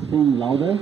you sing louder?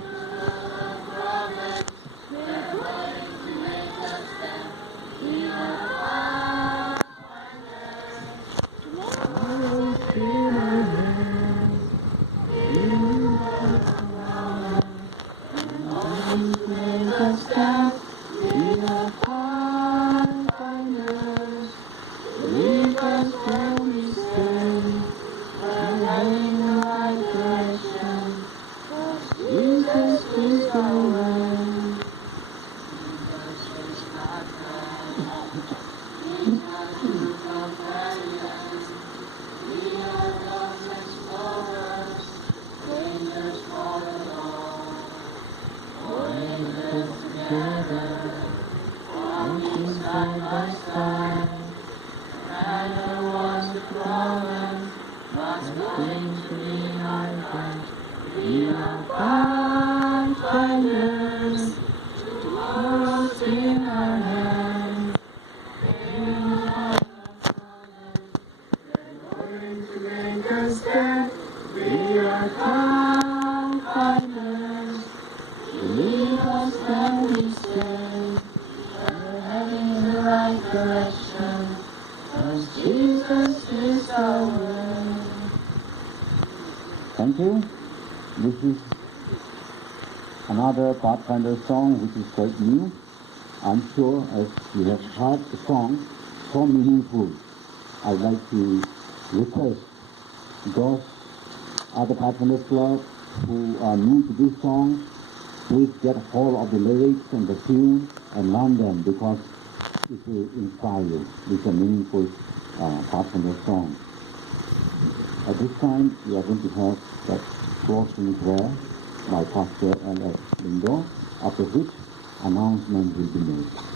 Thank you. This is another Pathfinder song which is quite new. I'm sure as you have heard the song, so meaningful, I'd like to request those other Pathfinder club who are new to this song, please get hold of the lyrics and the tune and learn them because it will inspire you. It's a meaningful Pathfinder song. At this time, we are going to have that closing prayer by Pastor L.S. Lindo, after which announcement will be made.